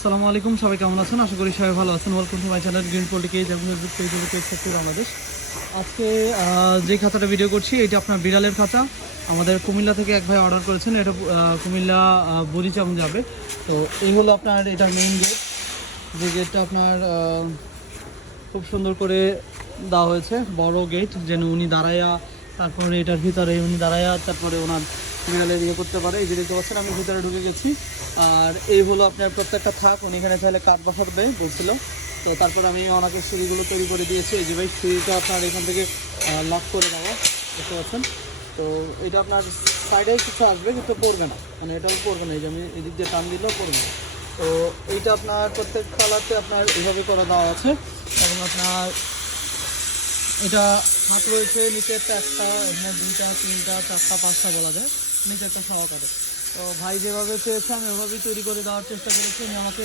আসসালামু আলাইকুম, সবাই কেমন আছেন? আশা করি সবাই ভালো আছেন। Welcome to my channel green Facebook Bangladesh. আজকে যে খাঁচাটা ভিডিও করছি, এটা আপনার বিড়ালের খাঁচা আমাদের কুমিল্লা থেকে এক ভাই অর্ডার করেছেন, এটা কুমিল্লা বুড়িচাং যাবে। তো এই হলো আপনার এটার মেইন গেট যে গেটটা আপনার খুব সুন্দর করে দেওয়া হয়েছে, বড় গেট যেন উনি দাঁড়াইয়া তারপরে এটার ভিতরে উনি দাঁড়াইয়া তারপরে ওনার বিড়ালের ইয়ে করতে পারে, এই যে দেখতে পাচ্ছেন, আমি ভিতরে ঢুকে গেছি। আর এই হলো আপনার প্রত্যেকটা থাক, উনি এখানে চাইলে কাঠ বসাবে, বলছিল। তো তারপর আমি ওনাকে সিঁড়িগুলো তৈরি করে দিয়েছি। এই যে ভাই, সিঁড়িটা আপনার এখান থেকে লক করে দেওয়া, দেখতে পাচ্ছেন? তো এটা আপনার সাইডে কিছু আসবে, কিন্তু পড়বে না। মানে এটাও পড়বে না, এই যে আমি এদিক দিয়ে টান দিলেও পড়বে না। তো এইটা আপনার প্রত্যেক কালারতে আপনার এভাবে করে দেওয়া আছে। এবং আপনার এটা হাত রয়েছে নিচে একটা একটা, এখানে দুইটা, তিনটা, চারটা, পাঁচটা বলা যায়। একটা সহকারে তো ভাই যেভাবে চেয়েছে আমি ওভাবেই তৈরি করে দেওয়ার চেষ্টা করেছি। উনি আমাকে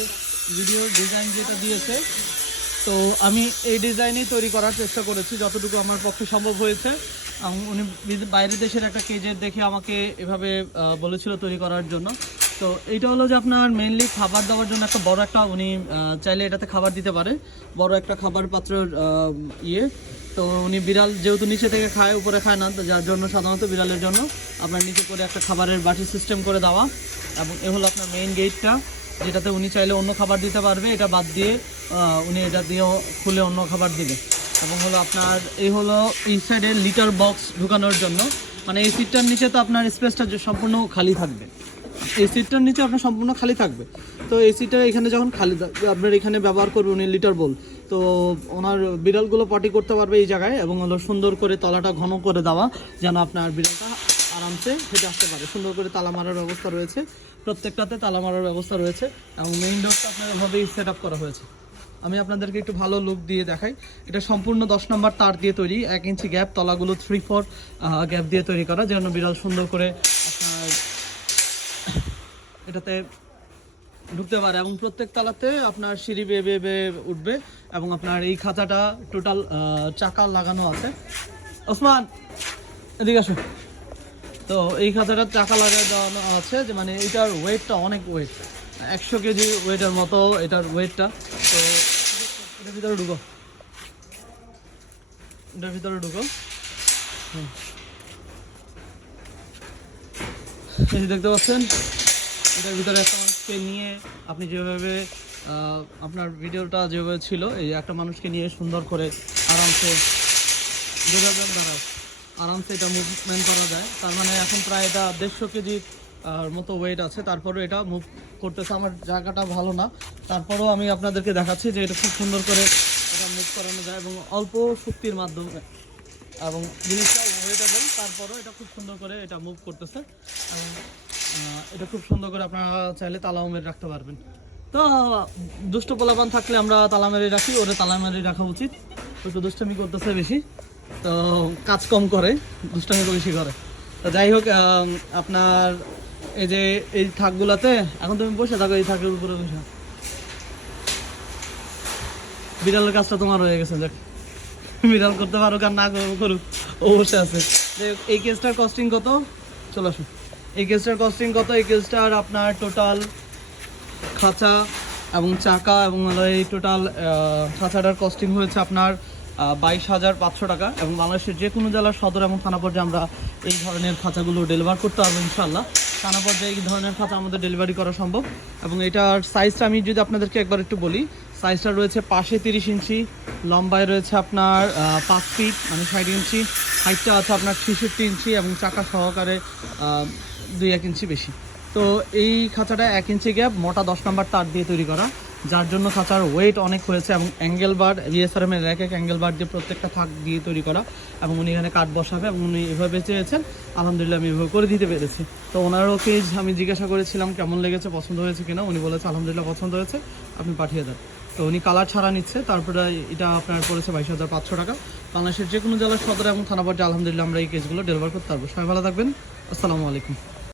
ভিডিওর ডিজাইন যেটা দিয়েছে, তো আমি এই ডিজাইনেই তৈরি করার চেষ্টা করেছি, যতটুকু আমার পক্ষে সম্ভব হয়েছে। উনি বাইরের দেশের একটা কেজের দেখে আমাকে এভাবে বলেছিল তৈরি করার জন্য। তো এইটা হলো যে আপনার মেনলি খাবার দেওয়ার জন্য একটা বড় একটা উনি চাইলে এটাতে খাবার দিতে পারে। বড় একটা খাবার পাত্রের ইয়ে। তো উনি বিড়াল যেহেতু নিচে থেকে খায়, উপরে খায় না, তো যার জন্য সাধারণত বিড়ালের জন্য আপনার নিচে করে একটা খাবারের বাটি সিস্টেম করে দেওয়া। এবং এ হলো আপনার মেইন গেটটা যেটাতে উনি চাইলে অন্য খাবার দিতে পারবে। এটা বাদ দিয়ে উনি এটা দিয়েও খুলে অন্য খাবার দিবে। এবং হলো আপনার এই হলো এই সাইডে লিটার বক্স ঢুকানোর জন্য। মানে এই সিটটার নিচে তো আপনার স্পেসটা সম্পূর্ণ খালি থাকবে। এই সিটটার নিচে আপনার সম্পূর্ণ খালি থাকবে। তো এই সিটটা এখানে যখন খালি থাকবে, আপনার এখানে ব্যবহার করবে উনি লিটার বল তো ওনার বিড়ালগুলো পটি করতে পারবে এই জায়গায় এবং হলো সুন্দর করে তলাটা ঘন করে দেওয়া যেন আপনার বিড়ালটা আরামসে হেঁটে আসতে পারে। সুন্দর করে তালা মারার ব্যবস্থা রয়েছে। প্রত্যেকটাতে তালা মারার ব্যবস্থা রয়েছে এবং মেইন ডোরটা আপনার এভাবেই সেট আপ করা হয়েছে। আমি আপনাদেরকে একটু ভালো লুক দিয়ে দেখাই। এটা সম্পূর্ণ দশ নম্বর তার দিয়ে তৈরি, এক ইঞ্চি গ্যাপ তলাগুলো থ্রি ফোর গ্যাপ দিয়ে তৈরি করা, যেন বিড়াল সুন্দর করে আপনার এটাতে ঢুকতে পারে এবং প্রত্যেক তালাতে আপনার সিঁড়ি বেয়ে বেয়ে বেয়ে উঠবে এবং আপনার এই খাঁচাটা টোটাল চাকা লাগানো আছে। ওসমান, এদিকে আসো। তো এই খাঁচাটার চাকা লাগানো দেওয়ানো আছে যে মানে এটার ওয়েটটা অনেক ওয়েট একশো কেজি ওয়েটের মতো এটার ওয়েটটা তো এটার ভিতরে ঢুকো। এটার ভিতরে ঢুকো। দেখতে পাচ্ছেন এটার ভিতরে একটা মানুষকে নিয়ে আপনি যেভাবে আপনার ভিডিওটা যেভাবে ছিল, এই একটা মানুষকে নিয়ে সুন্দর করে আরামসে যোগাযোগ দ্বারা আরামসে এটা মুভমেন্ট করা যায়। তার মানে এখন প্রায় এটা দেড়শো কেজির মতো ওয়েট আছে। তারপরেও এটা মুভ করতেছে। আমার জায়গাটা ভালো না। তারপরেও আমি আপনাদেরকে দেখাচ্ছি যে এটা খুব সুন্দর করে এটা মুভ করানো যায় এবং অল্প শক্তির মাধ্যমে এবং জিনিসটা ওয়েটেবল তারপরেও এটা খুব সুন্দর করে এটা মুভ করতেছে। এবং এটা খুব সুন্দর করে আপনারা চাইলে তালাও মেরে রাখতে পারবেন। তো, দুষ্ট পোলাপান থাকলে আমরা তালা মেরে রাখি, ওরে তালা মেরে রাখা উচিত। একটু দুষ্টামি করতেছে বেশি, তো কাজ কম করে, দুষ্টামি বেশি করে। তো যাই হোক আপনার এই যে এই থাকগুলাতে, এখন তুমি বসে থাকো, এই থাকের উপরে বসে। বিড়ালের কাজটা তোমার হয়ে গেছে দেখ বিড়াল করতে পারো আর না করুক, ও বসে আছে। এই কেসটার কস্টিং কত? চলে আসো। এই কেসটার কস্টিং কত? এই কেসটার আপনার টোটাল খাঁচা এবং চাকা এবং এই টোটাল খাঁচাটার কস্টিং হয়েছে আপনার বাইশ হাজার পাঁচশো টাকা এবং বাংলাদেশের যে কোনো জেলার সদর এবং থানা পর্যায়ে আমরা এই ধরনের খাঁচাগুলো ডেলিভার করতে পারব ইনশাল্লাহ থানা পর্যায়ে এই ধরনের খাঁচা আমাদের ডেলিভারি করা সম্ভব এবং এটার সাইজটা আমি যদি আপনাদেরকে একবার একটু বলি সাইজটা রয়েছে পাশে তিরিশ ইঞ্চি, লম্বায় রয়েছে আপনার পাঁচ ফিট মানে ষাট ইঞ্চি। হাইটটা আছে আপনার ছেষট্টি ইঞ্চি এবং চাকা সহকারে দুই এক ইঞ্চি বেশি। তো এই খাঁচাটা এক ইঞ্চি গ্যাপ মোটা দশ নম্বর তার দিয়ে তৈরি করা। যার জন্য খাঁচার ওয়েট অনেক হয়েছে এবং অ্যাঙ্গেল বার বিএসআরএম এর এক এক অ্যাঙ্গেল বার দিয়ে প্রত্যেকটা থাক দিয়ে তৈরি করা এবং উনি এখানে কাঠ বসাবে এবং উনি এভাবে চেয়েছেন, আলহামদুলিল্লাহ আমি এভাবে করে দিতে পেরেছি। তো ওনারও কেজ আমি জিজ্ঞাসা করেছিলাম, কেমন লেগেছে? পছন্দ হয়েছে কিনা? উনি বলেছে, আলহামদুলিল্লাহ পছন্দ হয়েছে। আপনি পাঠিয়ে দেন। তো উনি কালার ছাড়া নিচ্ছে, তারপরে এটা আপনার পড়েছে বাইশ হাজার পাঁচশো টাকা। বাংলাদেশের যে কোনো জেলার সদর এবং থানা পর্যায়ে, আলহামদুলিল্লাহ আমরা এই কেসগুলো ডেলিভার করতে পারব। সবাই ভালো থাকবেন। আসসালামু আলাইকুম।